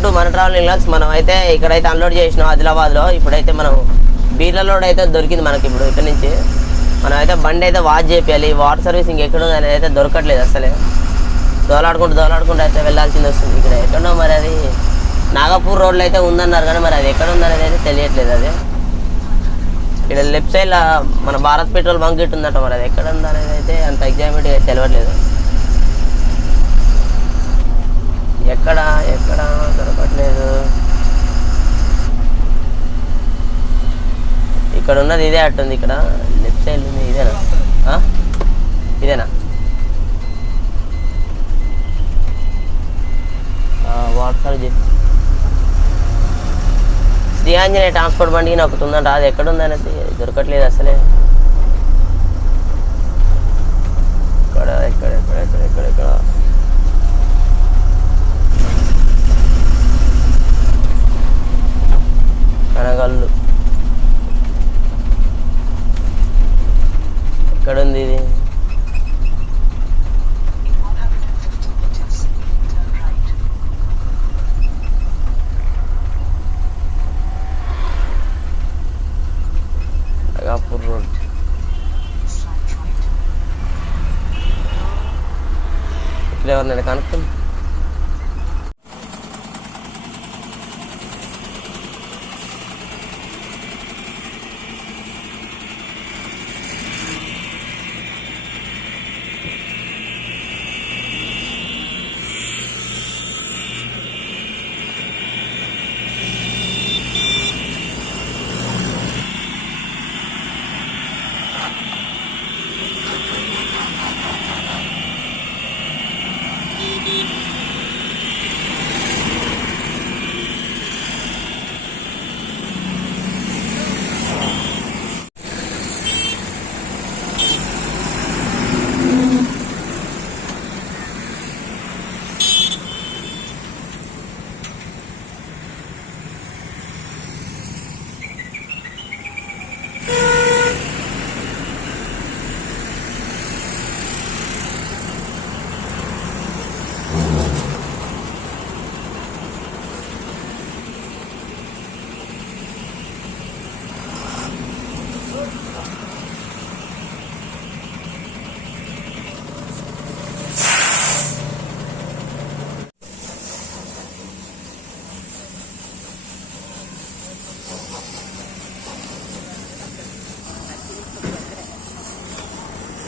Welcome to మన traveling logs మనం అయితే ఇక్కడైతే అన్లోడ్ చేసినాం ఆదిలాబాద్లో. ఇప్పుడైతే మనం బీర్ల లోడ్ అయితే దొరికింది మనకి ఇప్పుడు ఇక్కడ నుంచి. మనం అయితే బండి అయితే వాచ్ చేయాలి వాటర్ సర్వీసింగ్ ఎక్కడ ఉంది అనేది అయితే దొరకట్లేదు అసలే. దోలాడుకుంటూ దోలాడుకుంటూ అయితే వెళ్ళాల్సింది వస్తుంది ఇక్కడ. ఎక్కడో మరి అది నాగపూర్ రోడ్లో అయితే ఉందన్నారు కానీ మరి అది ఎక్కడ ఉందనేది అయితే తెలియట్లేదు అది. ఇక్కడ లెఫ్ట్ సైడ్లో మన భారత్ పెట్రోల్ బంక్ ఇటు ఉందట మరి అది ఎక్కడ ఉందనేది అయితే అంత ఎగ్జాక్ట్గా తెలియట్లేదు. ఎక్కడ ఎక్కడ దొరకట్లేదు. ఇక్కడ ఉన్నది ఇదే అట్టుంది ఇక్కడ. లెఫ్ట్ సైడ్ ఉంది ఇదేనా? ఇదేనా? వాట్సాప్ చేసి శ్రీ ఆంజనేయ ట్రాన్స్పోర్ట్ బండికి నాకు ఒకటి ఉందంట. అది ఎక్కడ ఉందనేది దొరకట్లేదు అసలే. ఇక్కడ ఇక్కడ ఇక్కడ ఇక్కడ ఎక్కడ ఎక్కడ కళ్ళు ఎక్కడ ఉంది ఇది? నగాపూర్ రోడ్. ఇక్కడ ఎవరినైనా కనుక్కుంది.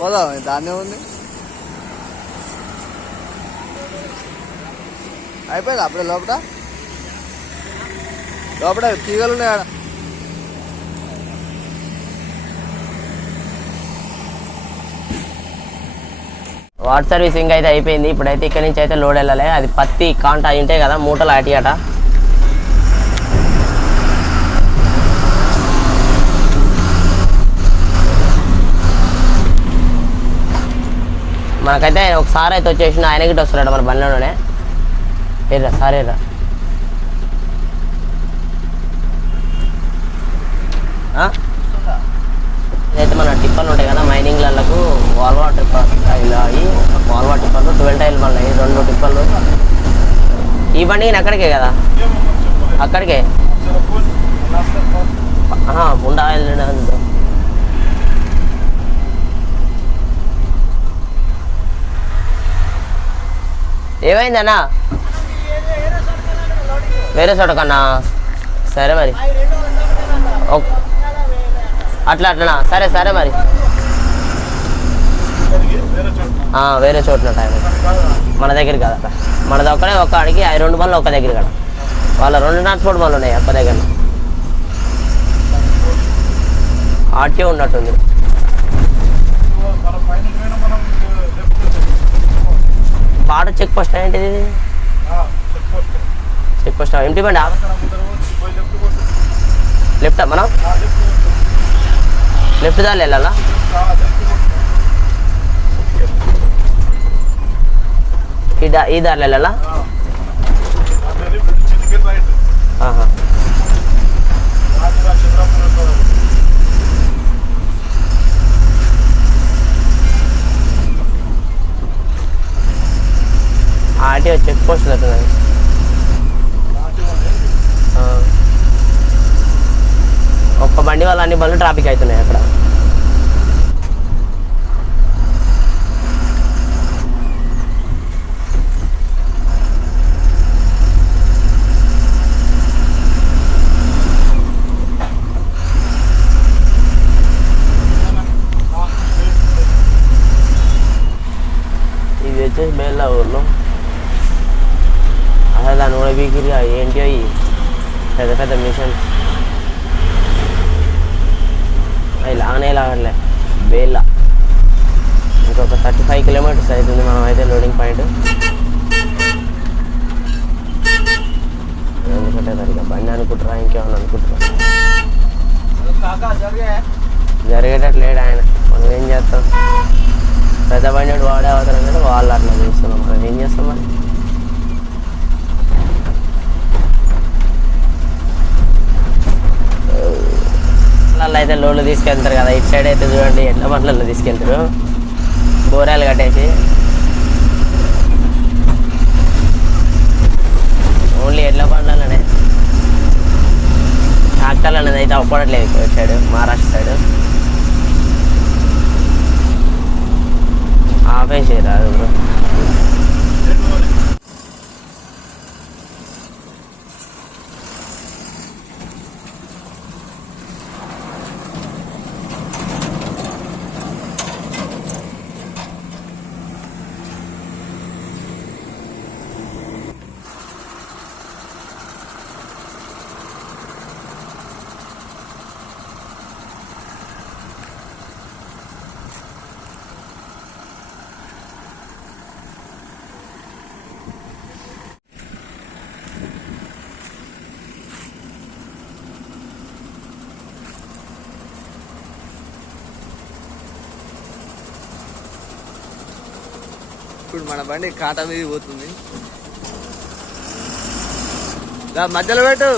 పోదాం దాన్నే ఉంది. అయిపోయింది అప్పుడే లోపల లోపల తీగలు ఉన్నాయి? ఆడ వాటర్ సర్వీసింగ్ అయితే అయిపోయింది. ఇప్పుడైతే ఇక్కడ నుంచి అయితే లోడ్ వెళ్ళాలి. అది పత్తి కాంట అయి ఉంటాయి కదా మూటలు అటి అట మనకైతే ఒకసారి అయితే వచ్చేసిన ఆయన గిట్ట వస్తున్నాడు మన బండిలోనే ఏరా సారేరా ఇదైతే మన టిప్పర్లు ఉంటాయి కదా మైనింగ్లకు వాల్వా టిప్పర్ ఇలా అయ్యి వాల్వా టిప్పర్లు ట్వెల్వ్ టైల్ మళ్ళీ రెండు టిప్పర్లు. ఈ బండి అక్కడికే కదా? అక్కడికే? ఆహా, ఏమైందన్నా? వేరే చోట కన్నా? సరే మరి. అట్లా అట్లనా? సరే సరే మరి. వేరే చోటున టైం మన దగ్గర కాదు అక్కడ. మనది ఒక్కడే ఒక్క అడిగి రెండు మళ్ళీ ఒక దగ్గర కదా. వాళ్ళ రెండు ట్రాన్స్పోర్ట్ మళ్ళీ ఉన్నాయి ఒక్క దగ్గర ఆర్టీ ఉన్నట్టుంది. పాట చెక్ పోస్ట్ ఏంటిది చెక్ పోస్ట్ ఎంటి బండి లెఫ్ట్ మనం? లెఫ్ట్ దారి వెళ్ళాలా? ఈ దా ఈ దారిలో వెళ్ళాలా? ఆహా. ఆర్టీఓ చెక్ పోస్ట్ అవుతుంది ఒక్క బండి వల్ల అన్ని బండ్లు ట్రాఫిక్ అవుతున్నాయి అక్కడ. అసలు ఏంటి అవి పెద్ద పెద్ద మిషన్స్. అవి లానే లాగట్లే. వేళ్ళ ఇంకొక థర్టీ ఫైవ్ కిలోమీటర్స్ అవుతుంది మనం అయితే లోడింగ్ పాయింట్ ఎందుకంటే సరిగ్గా బండి అనుకుంటారా ఇంకేమన్నా అనుకుంటారా జరిగేటట్లేడు ఆయన. మనం ఏం చేస్తాం? పెద్ద బండి వాడే అవసరం వాళ్ళు అట్లా చూస్తున్నాం మనం ఏం చేస్తాం మరి? బండ్లలో అయితే లోడ్లు తీసుకెళ్తారు కదా. ఇటు సైడ్ అయితే చూడండి ఎడ్ల బండ్లలో తీసుకెళ్తారు. బోరాలు కట్టేసి. ఓన్లీ ఎడ్ల బండ్లలోనే ట్రాక్టర్లు అనేది అయితే అవ్వడట్లేదు ఇటు సైడ్ మహారాష్ట్ర సైడ్. ఆపేసి రాదు బ్రో. ఇప్పుడు మన బండి కాట మీద పోతుంది. దా మధ్యలో పెట్టు.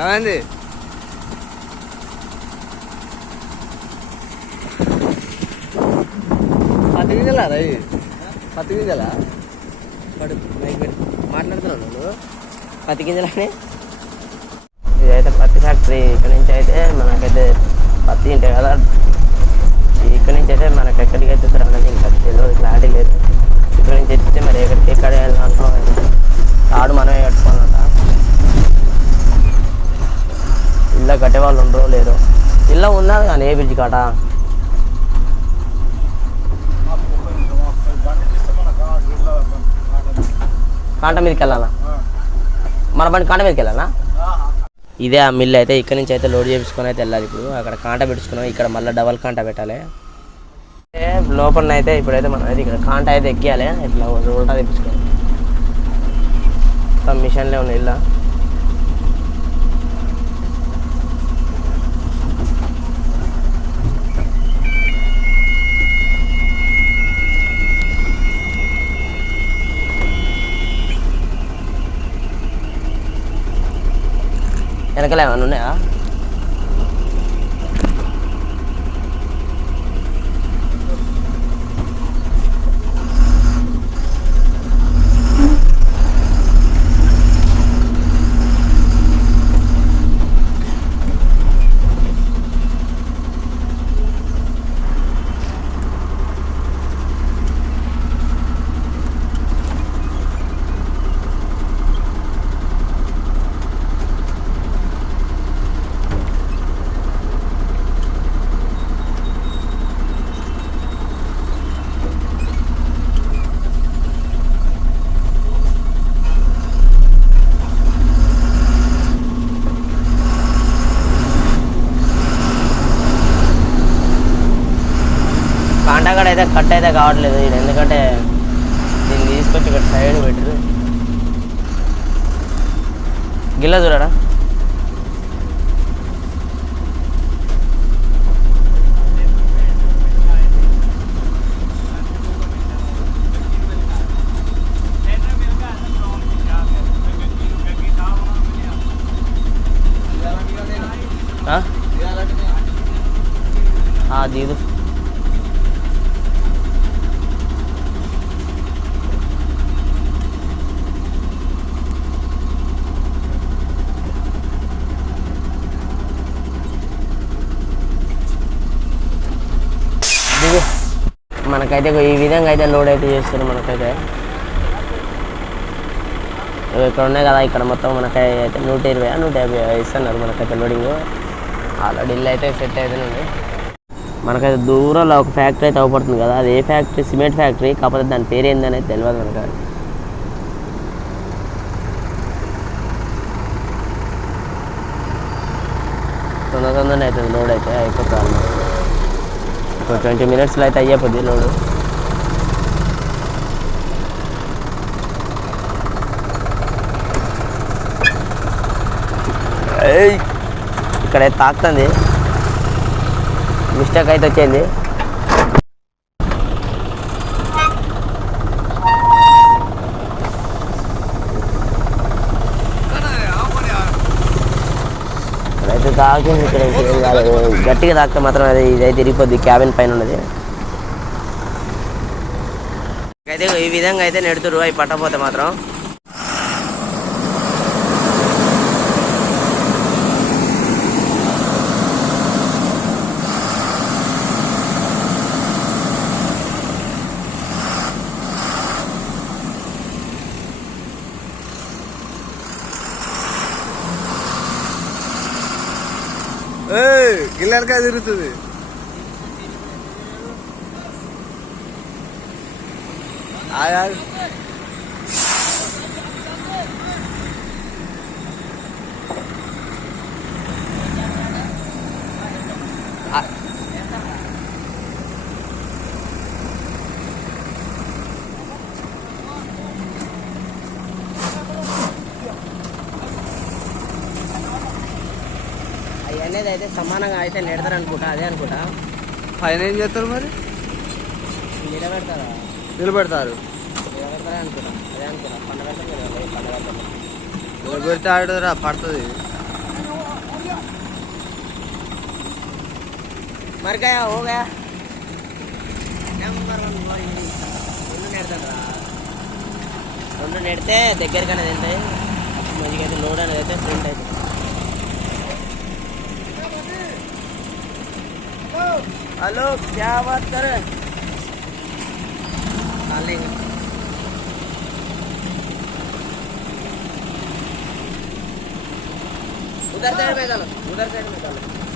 ఏమైంది? పత్తి గింజలా రవి పత్తి గింజలా పడు. మాట్లాడుతున్నాను నువ్వు? పత్తి గింజలని ఇదైతే పత్తి ఫ్యాక్టరీ. ఇక్కడ నుంచి అయితే మనకైతే పత్తి ఉంటాయి కదా. ఇక్కడ నుంచి అయితే మనకి ఎక్కడికి అయితే అనేది ఇంకా తెలియదు క్లారిటీ లేదు. ఇక్కడ నుంచి ఎత్తితే మరి ఎక్కడికి ఎక్కడ వెళ్ళాలంటో తాడు మనమే కట్టుకోవాలంట. ఇల్లు కట్టే వాళ్ళు ఉండరో లేదో. ఇల్లు ఉన్నారు కానీ ఏ బ్రిడ్జ్ కాట కాంట మీదకి వెళ్ళాలా మన బండి కాంట మీదకి వెళ్ళాలా ఇదే ఆ మిల్ అయితే ఇక్కడ నుంచి అయితే లోడ్ చేపించుకొని అయితే వెళ్ళాలి ఇప్పుడు. అక్కడ కాంట పెట్టుకున్నాం. ఇక్కడ మళ్ళీ డబల్ కాంట పెట్టాలి. ఏ లోపల అయితే ఇప్పుడైతే మనం అయితే ఇక్కడ కాంట అయితే ఎక్కియాలి. ఇట్లా ఉల్టా తెప్పించుకోవాలి మొత్తం మిషన్లే ఉన్నాయి ఇల్లా వెనకాల ఏమైనా ఉన్నాయా? కాంటాగడ అయితే కట్ అయితే కావట్లేదు ఇది ఎందుకంటే దీన్ని తీసుకొచ్చి ఇక్కడ సైడ్ పెట్టారు గిల్ల చూడడా हाँ जी మనకైతే ఈ విధంగా అయితే లోడ్ అయితే చేస్తారు మనకైతే. ఇవి ఇక్కడ ఉన్నాయి కదా ఇక్కడ మొత్తం మనకై అయితే నూట ఇరవై నూట యాభై ఇస్తున్నారు మనకైతే లోడింగ్. ఆల్రెడీ ఇల్లు అయితే సెట్ అవుతుంది మనకైతే దూరంలో ఒక ఫ్యాక్టరీ అయితే అవపడుతుంది కదా అది ఏ ఫ్యాక్టరీ? సిమెంట్ ఫ్యాక్టరీ కాకపోతే దాని పేరు ఏందనేది తెలియదు మనకు తొందర తొందరనే అవుతుంది లోడ్ అయితే అయిపోతుంది అన్నమాట ఒక ట్వంటీ మినిట్స్లో అయితే అయ్యేపోద్ది లోడు ఇక్కడ తాకుతుంది. మిస్టేక్ అయితే వచ్చింది ఇక్కడైతే తాకింది ఇక్కడ ఇంకేం కాలేదు గట్టిగా తాకితే మాత్రం అది ఇదైతే ఇరిగిపోద్ది క్యాబిన్ పైన ఉన్నది. అయితే ఈ విధంగా అయితే నెడుతురు అవి పట్టకపోతే మాత్రం. గిల్లెలకాయ తిరుగుతుంది. ఆయా అవి అనేది అయితే సమానంగా అయితే నెడతారు అనుకుంటా అదే అనుకుంటా పైన ఏం చేస్తారు మరి నిలబెడతారా నిలబెడతారు నిలబెడతారా అనుకుంటా అదే అనుకుంటా పండుగ పండుగ నిలబెడితే ఆడరా పడుతుంది मर गया हो गया నెంబర్ వన్ రెండు నెడతారా రెండు నెడితే దగ్గరికి అనేది వెళ్తాయి అప్పుడు మంచిగా అయితే లోడ్ అనేది అయితే ప్రింట్ అవుతుంది हेलो क्या बात कर रहे उधर साइड में डालो उधर साइड में डालो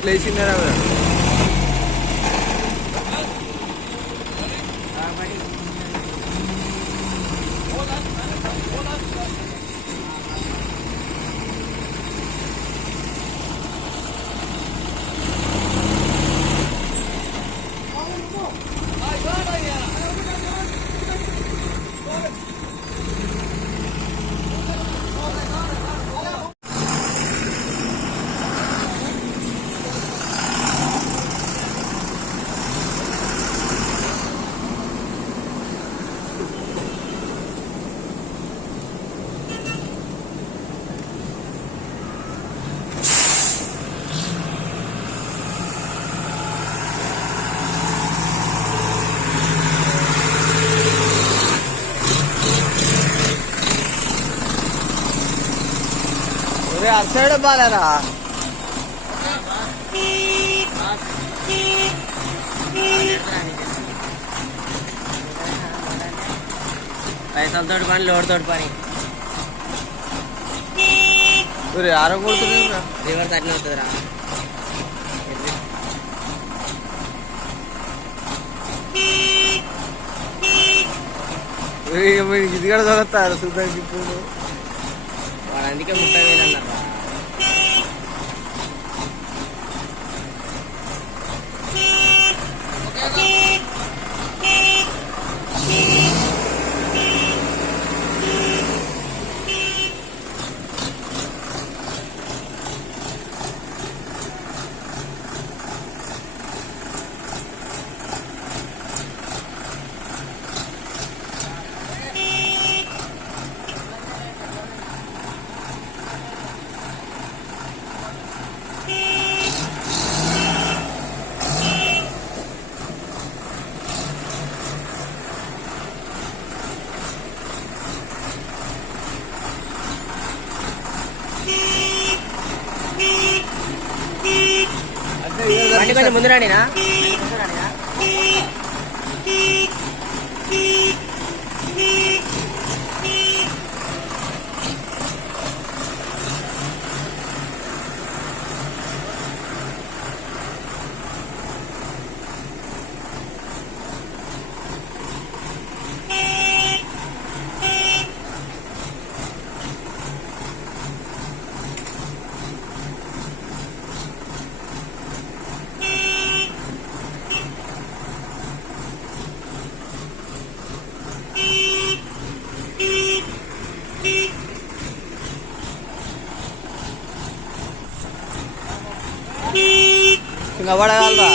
అట్లా వేసిందా ఒరే అటు సైడ్ బాలేరా? పైసలతో పని లోడ్తో పని. ఒరే ఆరం కొడుతున్నారా రివర్స్ అట్లా అవుతుందిరా. ఇది కూడా దొరుకుతారు చూద్దాం ఇప్పుడు. వాడు అందుకే ముప్పై వేలు అన్నారా. బండి కొంచెం ముందు రానినా ఇంకా పడగలరా?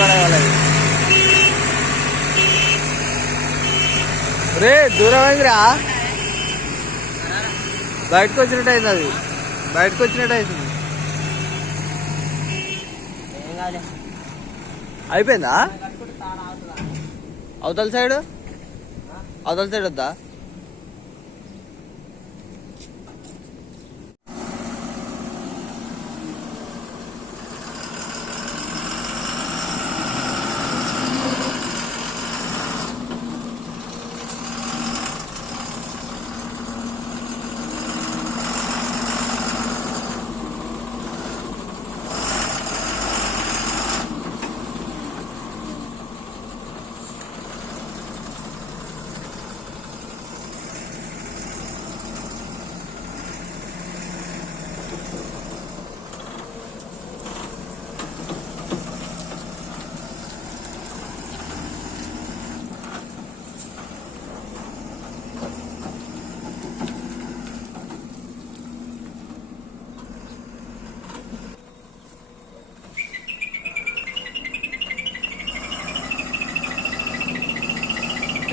పడగలదు రే దూరం అయిందిరా. బయటకు వచ్చినట్టు అయింది అది. బయటకు వచ్చినట్టు అవుతుంది అయిపోయిందా? అవతల సైడ్? అవతల సైడ్ వద్దా?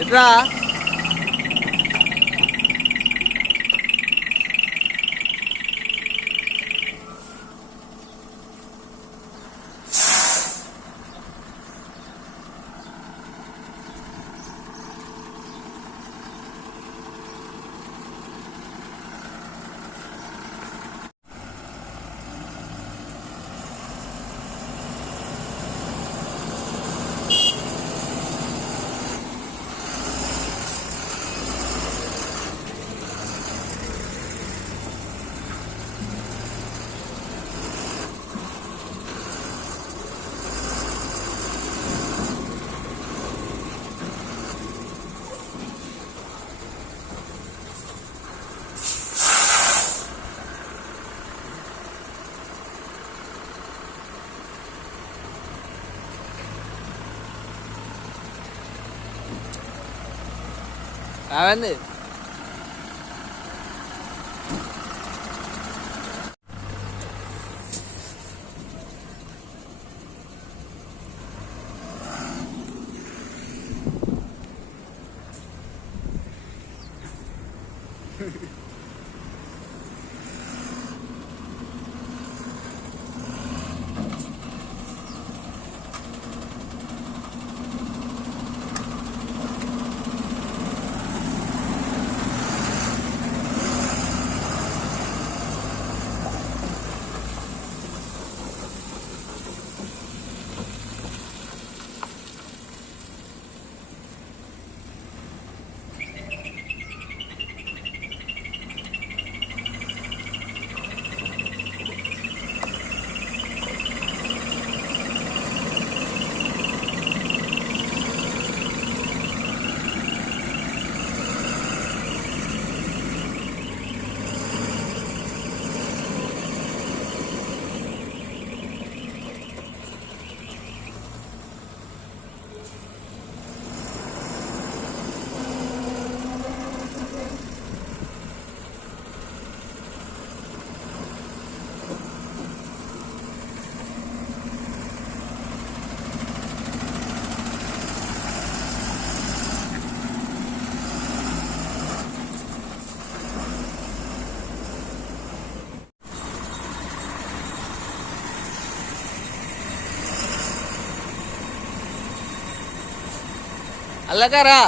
ಡ್ರಾ ఎట్రా ఏమైంది అల్లకారా